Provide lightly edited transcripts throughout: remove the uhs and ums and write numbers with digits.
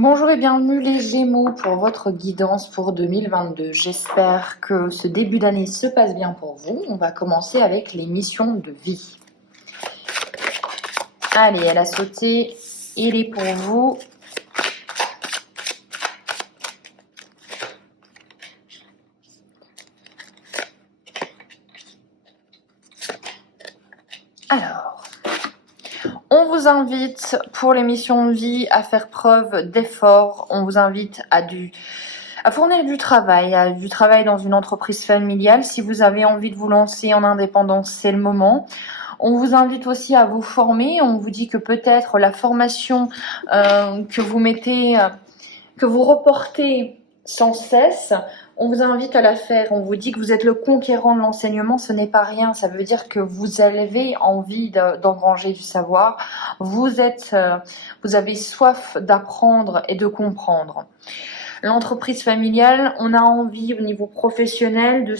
Bonjour et bienvenue les Gémeaux pour votre guidance pour 2022. J'espère que ce début d'année se passe bien pour vous. On va commencer avec les missions de vie. Allez, elle a sauté. Il est pour vous. Alors, on vous invite pour les missions de vie à faire preuve d'effort. On vous invite à fournir du travail dans une entreprise familiale. Si vous avez envie de vous lancer en indépendance, c'est le moment. On vous invite aussi à vous former. On vous dit que peut-être la formation que vous reportez sans cesse, on vous invite à la faire. On vous dit que vous êtes le conquérant de l'enseignement, ce n'est pas rien. Ça veut dire que vous avez envie d'engranger du savoir. Vous avez soif d'apprendre et de comprendre. L'entreprise familiale, on a envie au niveau professionnel de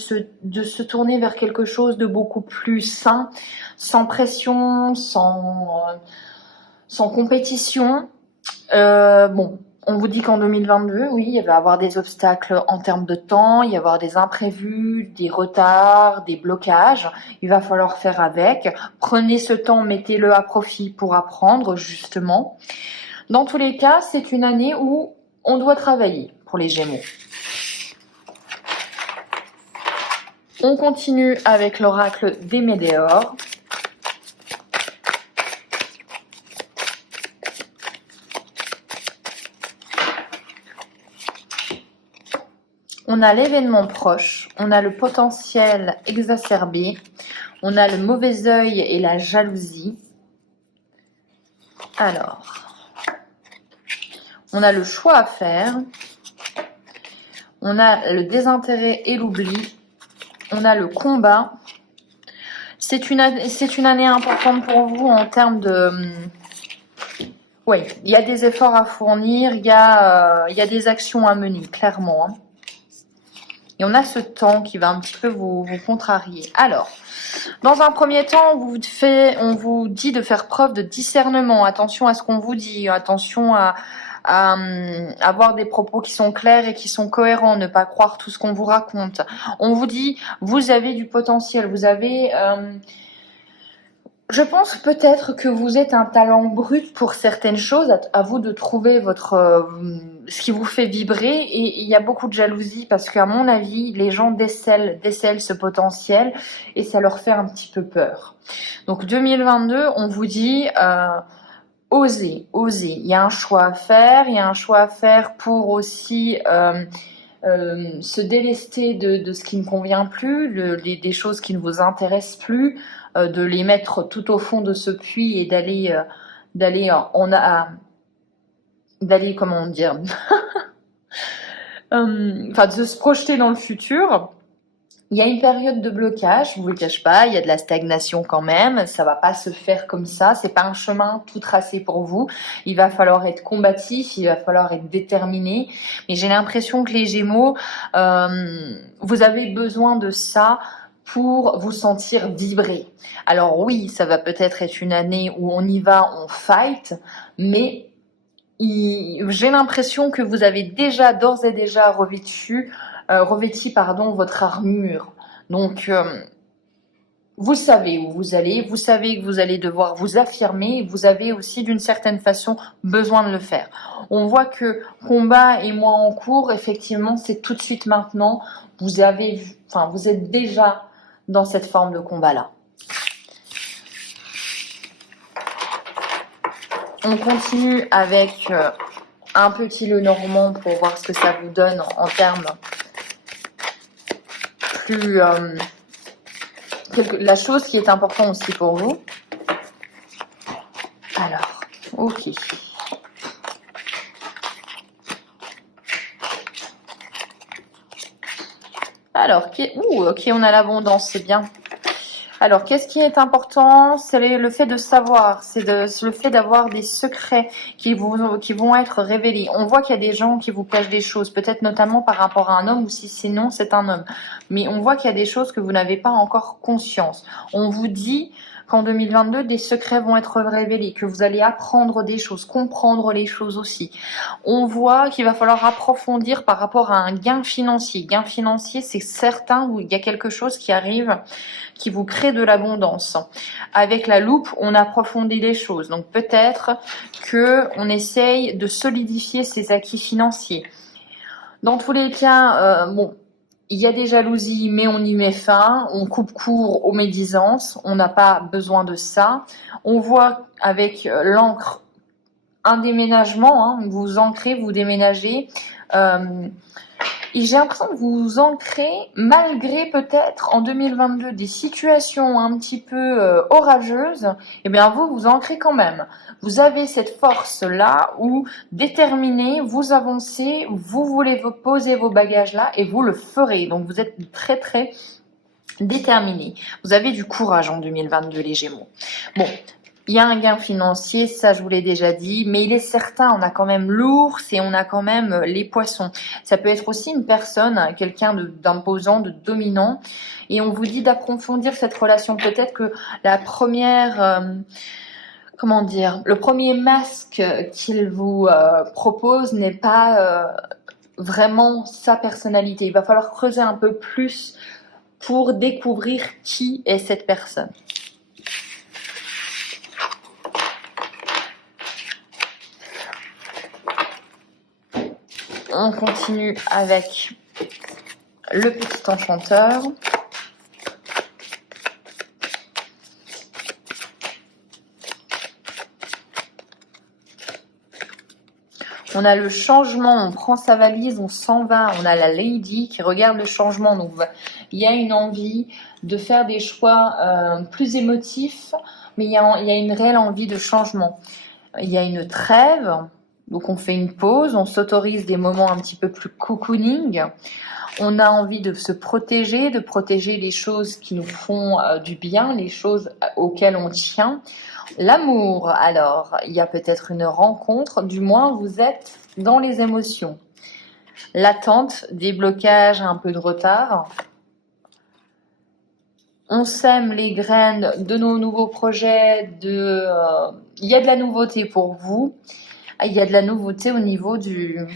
se tourner vers quelque chose de beaucoup plus sain, sans pression, sans compétition. On vous dit qu'en 2022, oui, il va y avoir des obstacles en termes de temps, il va y avoir des imprévus, des retards, des blocages. Il va falloir faire avec. Prenez ce temps, mettez-le à profit pour apprendre, justement. Dans tous les cas, c'est une année où on doit travailler pour les Gémeaux. On continue avec l'oracle des Médéores. On a l'événement proche, on a le potentiel exacerbé, on a le mauvais œil et la jalousie. Alors, on a le choix à faire, on a le désintérêt et l'oubli, on a le combat. C'est une année importante pour vous en termes de... Oui, il y a des efforts à fournir, il y a des actions à mener, clairement. Hein. Et on a ce temps qui va un petit peu vous contrarier. Alors, dans un premier temps, on vous dit de faire preuve de discernement. Attention à ce qu'on vous dit. Attention à avoir des propos qui sont clairs et qui sont cohérents. Ne pas croire tout ce qu'on vous raconte. On vous dit, vous avez du potentiel. Vous avez... je pense peut-être que vous êtes un talent brut pour certaines choses. À vous de trouver ce qui vous fait vibrer. Et il y a beaucoup de jalousie parce qu'à mon avis, les gens décèlent ce potentiel et ça leur fait un petit peu peur. Donc 2022, on vous dit osez. Il y a un choix à faire. Il y a un choix à faire pour aussi se délester de ce qui ne convient plus, des choses qui ne vous intéressent plus, de les mettre tout au fond de ce puits et d'aller comment dire de se projeter dans le futur. Il y a une période de blocage, je vous le cache pas, il y a de la stagnation quand même, ça va pas se faire comme ça, c'est pas un chemin tout tracé pour vous. Il va falloir être combatif, il va falloir être déterminé, mais j'ai l'impression que les Gémeaux, vous avez besoin de ça pour vous sentir vibrer. Alors oui, ça va peut-être être une année où on y va, on fight, mais j'ai l'impression que vous avez d'ores et déjà revêti votre armure. Donc, vous savez où vous allez, vous savez que vous allez devoir vous affirmer, vous avez aussi d'une certaine façon besoin de le faire. On voit que combat et moi en cours, effectivement, c'est tout de suite maintenant. Vous êtes déjà dans cette forme de combat-là. On continue avec un petit Lenormand pour voir ce que ça vous donne en termes plus... la chose qui est importante aussi pour vous. Alors, ok. Alors, ok, on a l'abondance, c'est bien. Alors, qu'est-ce qui est important? C'est le fait de savoir, c'est le fait d'avoir des secrets qui vont être révélés. On voit qu'il y a des gens qui vous cachent des choses, peut-être notamment par rapport à un homme, ou si sinon c'est un homme. Mais on voit qu'il y a des choses que vous n'avez pas encore conscience. On vous dit qu'en 2022, des secrets vont être révélés, que vous allez apprendre des choses, comprendre les choses aussi. On voit qu'il va falloir approfondir par rapport à un gain financier. Gain financier, c'est certain où il y a quelque chose qui arrive, qui vous crée de l'abondance. Avec la loupe, on approfondit les choses. Donc peut-être que on essaye de solidifier ses acquis financiers. Dans tous les cas, bon, il y a des jalousies, mais on y met fin. On coupe court aux médisances. On n'a pas besoin de ça. On voit avec l'encre un déménagement. Hein, vous ancrez, vous déménagez. Et j'ai l'impression que vous vous ancrez, malgré peut-être en 2022 des situations un petit peu orageuses, eh bien vous vous ancrez quand même. Vous avez cette force-là où, déterminé, vous avancez, vous voulez vous poser vos bagages là et vous le ferez. Donc vous êtes très très déterminé. Vous avez du courage en 2022 les Gémeaux. Bon. Il y a un gain financier, ça je vous l'ai déjà dit, mais il est certain, on a quand même l'ours et on a quand même les poissons. Ça peut être aussi une personne, quelqu'un d'imposant, de dominant, et on vous dit d'approfondir cette relation. Peut-être que la première, comment dire, le premier masque qu'il vous propose n'est pas vraiment sa personnalité. Il va falloir creuser un peu plus pour découvrir qui est cette personne. On continue avec le petit enchanteur. On a le changement, on prend sa valise, on s'en va. On a la lady qui regarde le changement. Donc, il y a une envie de faire des choix plus émotifs, mais il y a une réelle envie de changement. Il y a une trêve. Donc on fait une pause, on s'autorise des moments un petit peu plus cocooning. On a envie de se protéger, de protéger les choses qui nous font du bien, les choses auxquelles on tient. L'amour, alors, il y a peut-être une rencontre, du moins vous êtes dans les émotions. L'attente, des blocages, un peu de retard. On sème les graines de nos nouveaux projets, il y a de la nouveauté pour vous. Il y a de la nouveauté au niveau du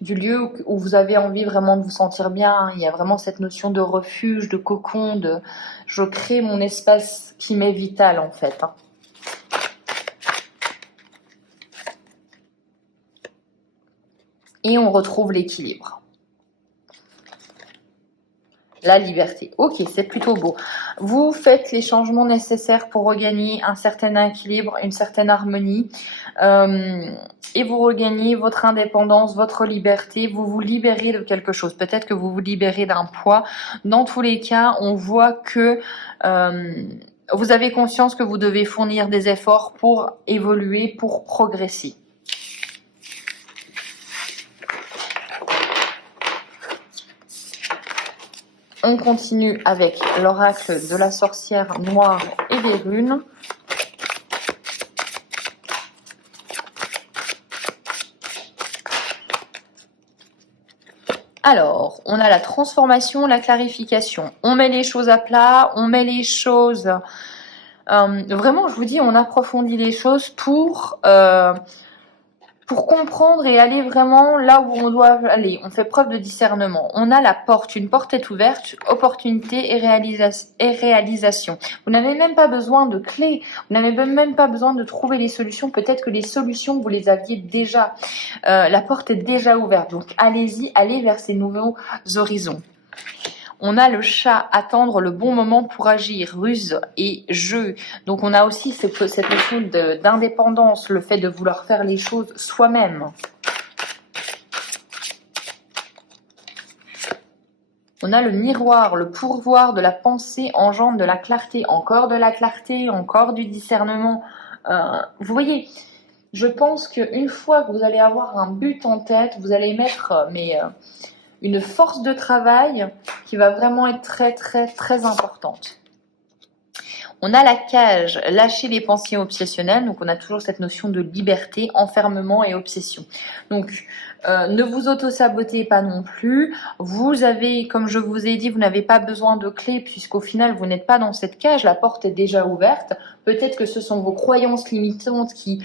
lieu où vous avez envie vraiment de vous sentir bien. Il y a vraiment cette notion de refuge, de cocon, je crée mon espace qui m'est vital en fait. Et on retrouve l'équilibre. La liberté. Ok, c'est plutôt beau. Vous faites les changements nécessaires pour regagner un certain équilibre, une certaine harmonie. Et vous regagnez votre indépendance, votre liberté. Vous vous libérez de quelque chose. Peut-être que vous vous libérez d'un poids. Dans tous les cas, on voit que vous avez conscience que vous devez fournir des efforts pour évoluer, pour progresser. On continue avec l'oracle de la sorcière noire et des runes. Alors, on a la transformation, la clarification. On met les choses à plat, on met les choses... vraiment, je vous dis, on approfondit les choses pour comprendre et aller vraiment là où on doit aller. On fait preuve de discernement. On a la porte. Une porte est ouverte, opportunité et réalisation. Vous n'avez même pas besoin de clés. Vous n'avez même pas besoin de trouver les solutions. Peut-être que les solutions, vous les aviez déjà. La porte est déjà ouverte. Donc, allez-y, allez vers ces nouveaux horizons. On a le chat, attendre le bon moment pour agir, ruse et jeu. Donc on a aussi cette notion d'indépendance, le fait de vouloir faire les choses soi-même. On a le miroir, le pourvoir de la pensée engendre de la clarté, encore du discernement. Vous voyez, je pense qu'une fois que vous allez avoir un but en tête, vous allez mettre une force de travail qui va vraiment être très très très importante. On a la cage, lâcher les pensées obsessionnelles. Donc, on a toujours cette notion de liberté, enfermement et obsession. Donc, ne vous auto-sabotez pas non plus. Vous avez, comme je vous ai dit, vous n'avez pas besoin de clé puisqu'au final, vous n'êtes pas dans cette cage. La porte est déjà ouverte. Peut-être que ce sont vos croyances limitantes qui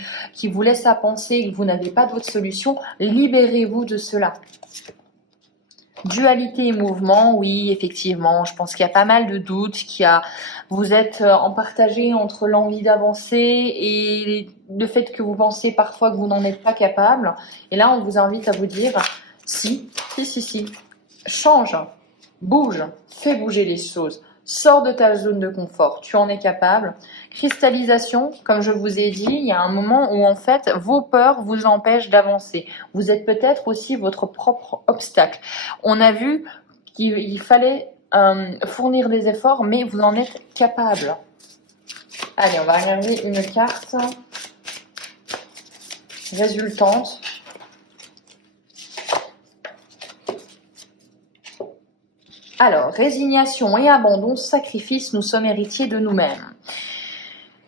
vous laissent à penser que vous n'avez pas d'autre solution. Libérez-vous de cela. Dualité et mouvement, oui, effectivement, je pense qu'il y a pas mal de doutes, vous êtes en partagé entre l'envie d'avancer et le fait que vous pensez parfois que vous n'en êtes pas capable. Et là, on vous invite à vous dire, si, change, bouge, fais bouger les choses. Sors de ta zone de confort, tu en es capable. Cristallisation, comme je vous ai dit, il y a un moment où en fait vos peurs vous empêchent d'avancer. Vous êtes peut-être aussi votre propre obstacle. On a vu qu'il fallait fournir des efforts, mais vous en êtes capable. Allez, on va regarder une carte résultante. Alors, résignation et abandon, sacrifice, nous sommes héritiers de nous-mêmes.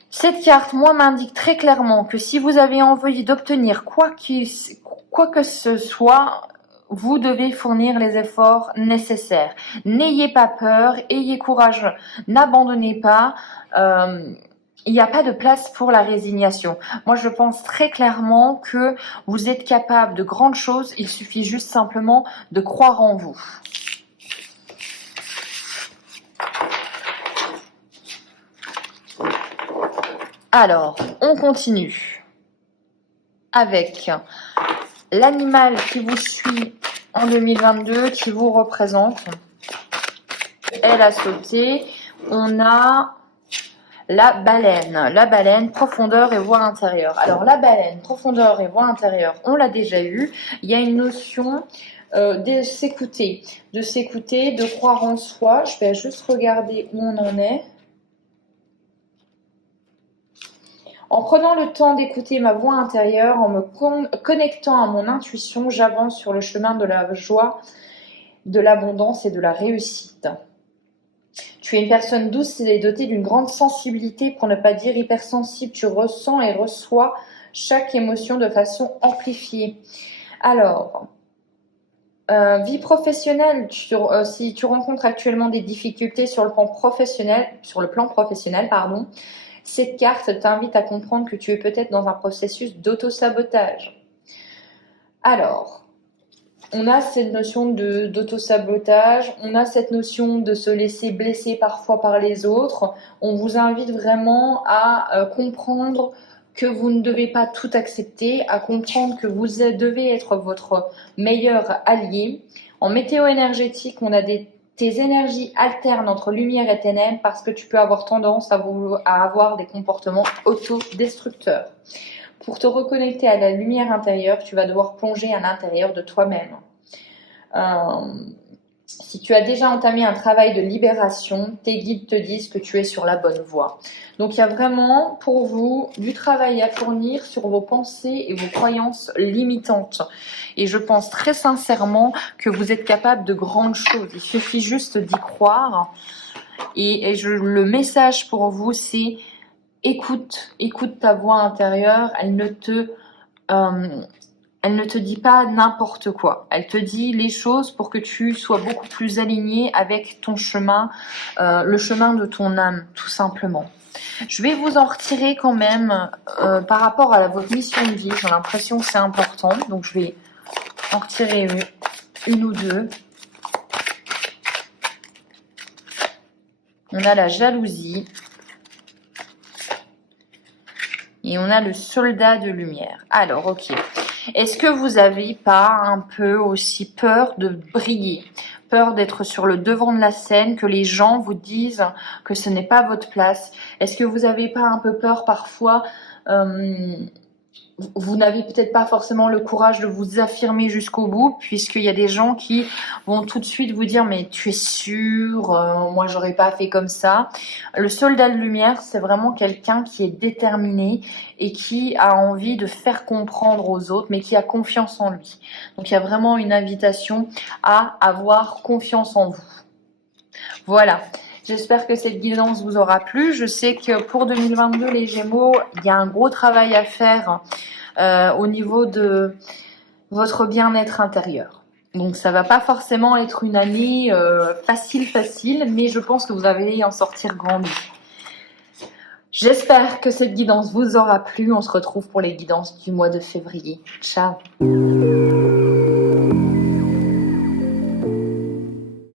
Cette carte, moi, m'indique très clairement que si vous avez envie d'obtenir quoi que ce soit, vous devez fournir les efforts nécessaires. N'ayez pas peur, ayez courage, n'abandonnez pas. Il n'y a pas de place pour la résignation. Moi, je pense très clairement que vous êtes capable de grandes choses. Il suffit juste simplement de croire en vous. Alors, on continue avec l'animal qui vous suit en 2022, qui vous représente. Elle a sauté. On a la baleine, profondeur et voie intérieure. Alors, la baleine, profondeur et voie intérieure, on l'a déjà eu. Il y a une notion de s'écouter, de croire en soi. Je vais juste regarder où on en est. En prenant le temps d'écouter ma voix intérieure, en me connectant à mon intuition, j'avance sur le chemin de la joie, de l'abondance et de la réussite. Tu es une personne douce et dotée d'une grande sensibilité, pour ne pas dire hypersensible. Tu ressens et reçois chaque émotion de façon amplifiée. Alors, vie professionnelle, si tu rencontres actuellement des difficultés sur le plan professionnel, cette carte t'invite à comprendre que tu es peut-être dans un processus d'auto-sabotage. Alors, on a cette notion d'auto-sabotage, on a cette notion de se laisser blesser parfois par les autres. On vous invite vraiment à comprendre que vous ne devez pas tout accepter, à comprendre que vous devez être votre meilleur allié. En météo énergétique, on a tes énergies alternent entre lumière et ténèbres parce que tu peux avoir tendance à avoir des comportements autodestructeurs. Pour te reconnecter à la lumière intérieure, tu vas devoir plonger à l'intérieur de toi-même. Si tu as déjà entamé un travail de libération, tes guides te disent que tu es sur la bonne voie. Donc il y a vraiment pour vous du travail à fournir sur vos pensées et vos croyances limitantes. Et je pense très sincèrement que vous êtes capable de grandes choses. Il suffit juste d'y croire. Le message pour vous, c'est écoute ta voix intérieure. Elle ne te dit pas n'importe quoi. Elle te dit les choses pour que tu sois beaucoup plus aligné avec ton chemin, le chemin de ton âme, tout simplement. Je vais vous en retirer quand même par rapport à votre mission de vie. J'ai l'impression que c'est important. Donc, je vais en retirer une ou deux. On a la jalousie. Et on a le soldat de lumière. Alors, ok. Est-ce que vous n'avez pas un peu aussi peur de briller, peur d'être sur le devant de la scène, que les gens vous disent que ce n'est pas votre place? Est-ce que vous n'avez pas un peu peur parfois vous n'avez peut-être pas forcément le courage de vous affirmer jusqu'au bout, puisqu'il y a des gens qui vont tout de suite vous dire « mais tu es sûr, moi j'aurais pas fait comme ça ». Le soldat de lumière, c'est vraiment quelqu'un qui est déterminé et qui a envie de faire comprendre aux autres, mais qui a confiance en lui. Donc il y a vraiment une invitation à avoir confiance en vous. Voilà. J'espère que cette guidance vous aura plu. Je sais que pour 2022, les Gémeaux, il y a un gros travail à faire au niveau de votre bien-être intérieur. Donc ça va pas forcément être une année facile, mais je pense que vous allez en sortir grandi. J'espère que cette guidance vous aura plu. On se retrouve pour les guidances du mois de février. Ciao!